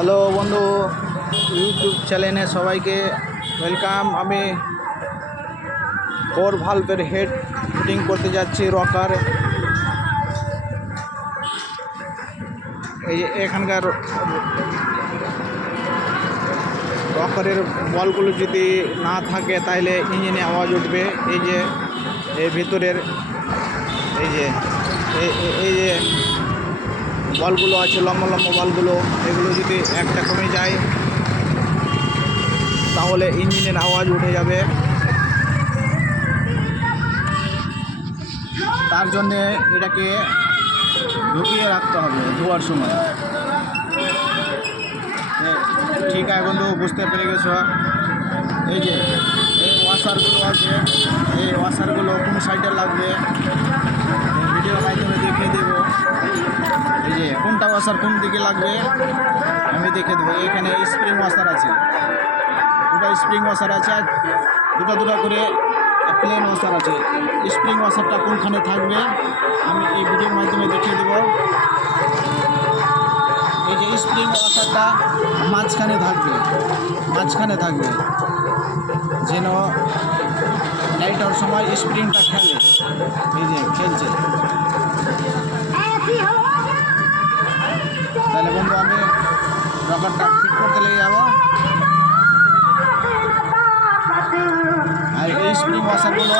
Hello বন্ধু, YouTube চ্যানেলে সবাইকে ওয়েলকাম। আমি ফোর ভালভের হেড ফিটিং করতে যাচ্ছি রকার। এই যে এখানকার রকারের বলগুলো যদি না থাকে তাহলে ইঞ্জিনে আওয়াজ উঠবে। এই যে এই ভিতরের এই যে এই যে বলগুলো আছে, লম্বা লম্বা বলগুলো, এগুলো যদি একটা কমে যায় তাহলে ইঞ্জিনের আওয়াজ উঠে যাবে। তার জন্যে এটাকে ঢুকিয়ে রাখতে হবে ধোয়ার সময়। ঠিক আছে বন্ধু, বুঝতে পেরে গেছো। এই যে এই ওয়াশারগুলো আছে, এই ওয়াশারগুলো কোন সাইডে লাগবে ভিডিওর মাধ্যমে দেখিয়ে দেবো। এই যে কোনটা ওয়াশার কোন দিকে লাগবে আমি দেখে দেবো। এখানে স্প্রিং ওয়াশার আছে, দুটো স্প্রিং ওয়াশার আছে, আর দুটো করে প্লেন ওয়াশার আছে। স্প্রিং ওয়াশারটা কোনখানে থাকবে আমি এই ভিডিওর মাধ্যমে দেখিয়ে দেবো। এই যে স্প্রিং ওয়াশারটা মাঝখানে থাকবে যেন লাইটার সময় স্প্রিংটা খেলে। এই যে খেলছে। তাহলে বন্ধু আমি রকারটা ফিট করতে লেগে যাবো। আর এই স্প্রিং ওয়াশারগুলো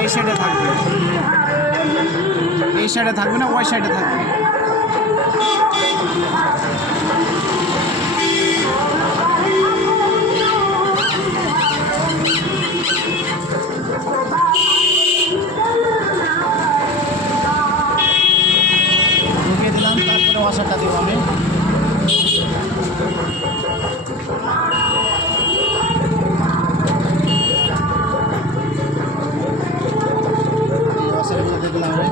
এই সাইডে থাকবে, এই সাইডে থাকবে না ওই সাইডে থাকবে। ঢুকিয়ে দিলাম, তারপরে ওয়াশারটা দেবো আমি। ওয়াশারগুলো দেখলাম আমি।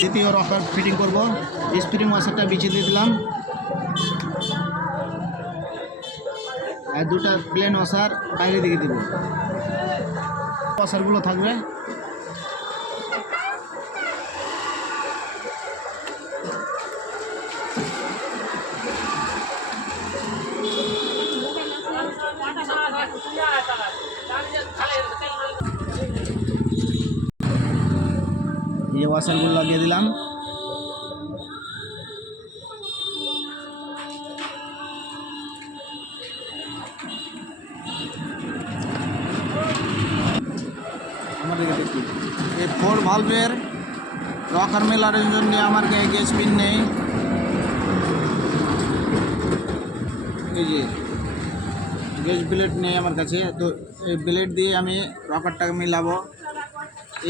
দ্বিতীয় রকার ফিটিং করবো। স্প্রিং ওয়াশারটা বিছিয়ে দিয়ে দিলাম, আর দুটা প্লেন ওয়াশার বাইরে দিকে দেবো। ওয়াশারগুলো থাকবে এই ওয়াশারগুলো লাগিয়ে দিলাম। এই ফোর ভালভের রকার মেলারের জন্য আমার গায়ে গেজ পিন নেই। এই যে গেজ ব্লেড নেই আমার কাছে, তো এই ব্লেড দিয়ে আমি রকারটাকে মিলাবো।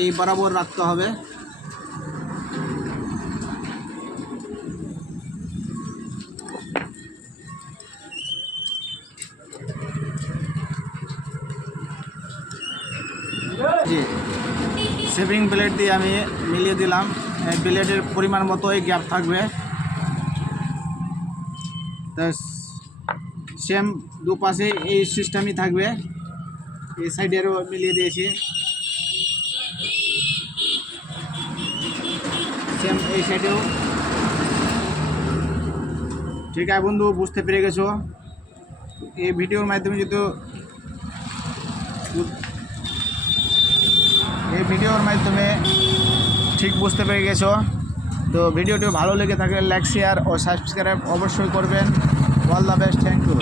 এই বরাবর রাখতে হবে। জি, শেভিং ব্লেড দিয়ে আমি মিলিয়ে দিলাম। ব্লেডের পরিমাণ মতো এই গ্যাপ থাকবে। তা সেম দুপাশে এই সিস্টেমই থাকবে। এই সাইডেরও মিলিয়ে দিয়েছি, সেম এই সাইডেও। ঠিক আছে বন্ধু, বুঝতে পেরে গেছো। এই ভিডিওর মাধ্যমে ঠিক বুঝতে পেরে গেছো। তো ভিডিওটি ভালো লেগে থাকলে লাইক, শেয়ার ও সাবস্ক্রাইব অবশ্যই করবেন। All the best, thank you.